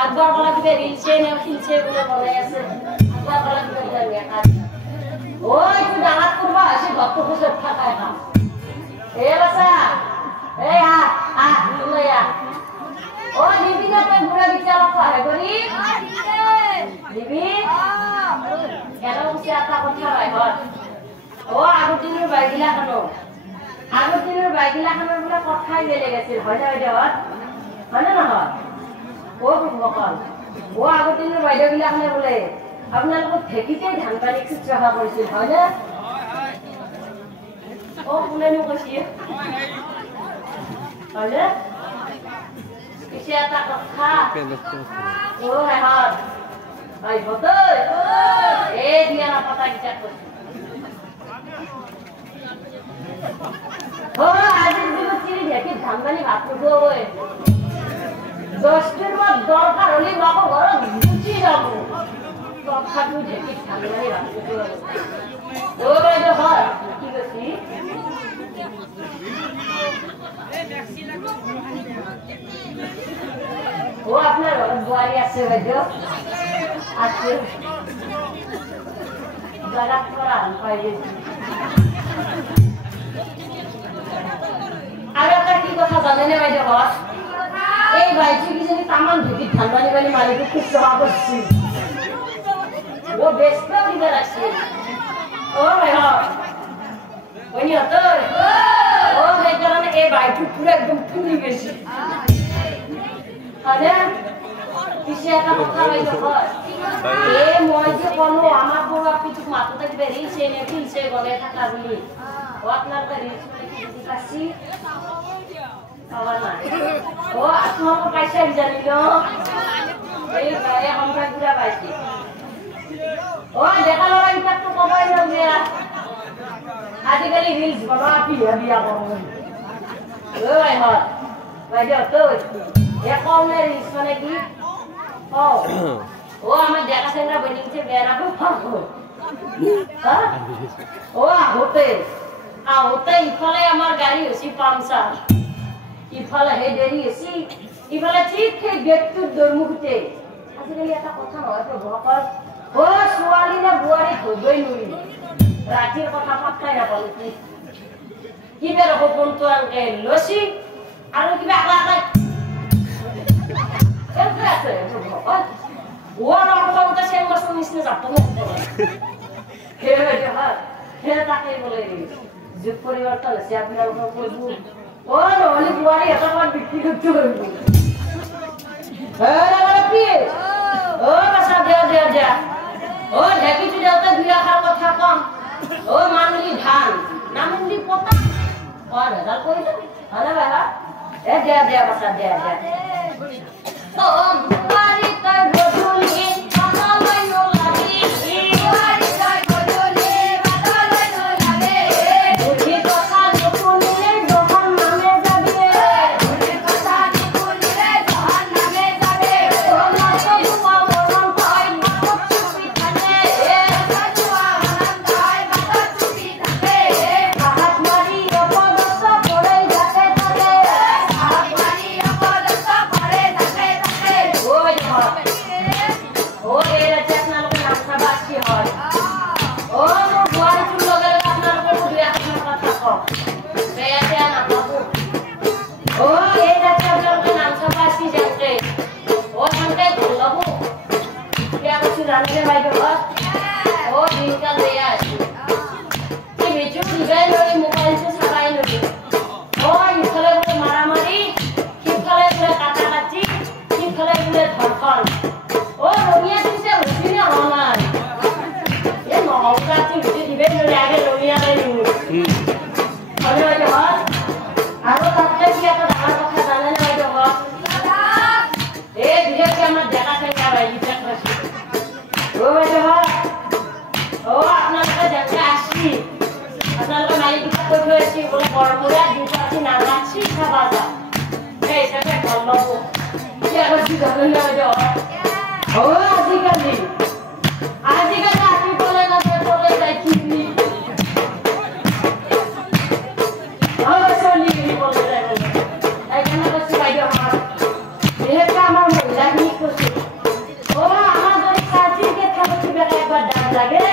Akbar kalau kita rilse nih, rilse boleh boleh ya sih. Akbar kalau kita ওই তুই ডাঙাত করবা সে ভক্ত খুশে থাকায় না এ বাসা এই লইয়া ও দিবি না তুই বুড়া বিচার পারে করি দিবি কেন সে আতা কথা ভাই হল ও আগতিনের বাইগিলা কেন আগতিনের বাইগিলা কেন বলে কথাই বেলে গেছিল হয় না হয় না হয় ও বকল ও আগতিনের বাইগিলা কেন বলে আপোনালোক ঠেকিতেই ধান পানী শুশ্ৰূষা কৰিছিল হয় না ও কোনেনো কৈছে হয় না পিছে এটা কথা ও হেহত ভাই বতই এ দিয়া না পাতা কিটা কৈছে ও আজি দিনত চিৰি ঢেকি ধান পানী ভাত খুৱাব ওই 10 দিন মান দৰকাৰ হলি মাকো ঘৰত গুচি যাব কথা তুই ঢেকি ধান পানী ভাত খুৱাব ও বাইদেউ হয় কি কৈছি ও আপনার বোয়ারি আছে বাইদেউ আছে জায়গা করা পাইয়ে আর একটা কি কথা জানেন বাইদেউ বস এই বাইজি কি জানি তামান ঢুকি ঠান্ডানি বানি মালিক খুব সভা করছি ও ব্যস্ত দিতে রাখছে ও ভাই ওই তো ও এই কারণে এই বাইজি পুরো একদম ফুলি গেছে আরে কিসে একটা কথা বাইদেউ হয় এ মই যে বলো আমার বড় কিছু মাথা থেকে বেরিয়েছে নে ফিলছে গলে থাকা বলি ও আপনার বাড়ি কি দিতাছি আবার না ও আপনার পয়সা জানিল এই গায়ে আমরা গুড়া পাইছি ও দেখা লড়াই তো কমাই না গিয়া আজিকালি রিলস বাবা বিয়া করো ও ভাই হট বাইদেউ তো এ কমনে রিলস মানে কি ও আমার দেখা সেন্দ্রা বনিছে বেরা কো ফাকো হ্যাঁ ও আহোতে ইফালে আমার গাড়ি হইছি পামসার ইফালে হে দেরি হইছি ইফালে ঠিক হে গেটটো দরমুখতে আজিকালি এটা কথা নহয় তো ভকল ও সোয়ালি না বুয়ারি ধরবই নই রাতের কথা পাত্তাই না বল কি বের গোপন তো আনকে লসি আর কিবা আগলা কেমন আছে ভকল ও না কথা সে মাস নিসনে যাত না হে হে তাকে বলে যুগ পরিবর্তন আছে আপনারা বলবো ও নলি বুয়ারি এটা আমার বিক্রি করতে হইব আরে আরে কি ও বাসা দে ও ঢেকি তুই যাওতে দুই আখার কথা কম ও মানলি ধান নামলি পতা ও রেজাল্ট কই দে আরে বাবা এ দে বাসা দে ও বুয়ারি কই বদুলি আমালই নো লাগি বুয়ারি কই বদুলি বাদলই নো লাগে বুঝি কথা নকুনিলে জহান নামে যাবে বুঝি কথা নকুনিলে জহান নামে যাবে ও মাতো বুয়া মরণ কই মাতো চুপি থাকে সাজুয়া মরণ কই মাতো চুপি থাকে হাত মারি অপদস্থ পড়ে যাতে থাকে হাত মারি অপদস্থ পড়ে যাতে থাকে ও এর আপনার লোক নামটা বাসি হয় ও বুয়ারি চুল লগে আপনার লোক দুই একটা কথা কম বেয়াতে না বাবু ও এই যাতে আপনার লোক নামটা বাসি যাতে ও সঙ্গে ধরলাবো क्या कुछ জানতে বাইরে বাস ও দিনকাল দেয়া আছে কি বিচু দিবে লই মোবাইল সে সারাই লই ও ইফালে বলে মারামারি কিফালে বলে কাটাকাটি কিফালে বলে ধরফল ও রঙিয়া দিছে রুচিনা হনার এ নওকাতি উঠে দিবে লই আগে রঙিয়া লই আরে আরে বাস আর তাতে কি একটা ডাঙর কথা জানেন বাইরে বাস এ ধীরে ধীরে আমরা দেখা থেকে বাইরে যাচ্ছি ও বাইরে বাস ও আপনার কাছে যাচ্ছে আসি আপনার মালিক কই হয়েছে বলে বড় করে দুটো আছে না রাখছি খাওয়া দাও এই সেটা ভালো কি করছি জানেন না বাইরে ও আজিকালি আপনি বলে না বলে যাই চিনি চলি বলে যাই এখানে বসে বাইরে আমার এটা আমার মহিলা নিয়ে করছে ও আমার যদি কাজে কে থাকতে বেলা একবার ডাক লাগে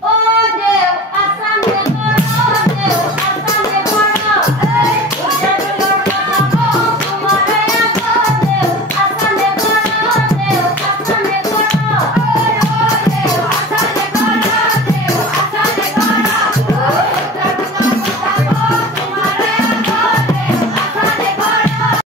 Oh, Deus, essa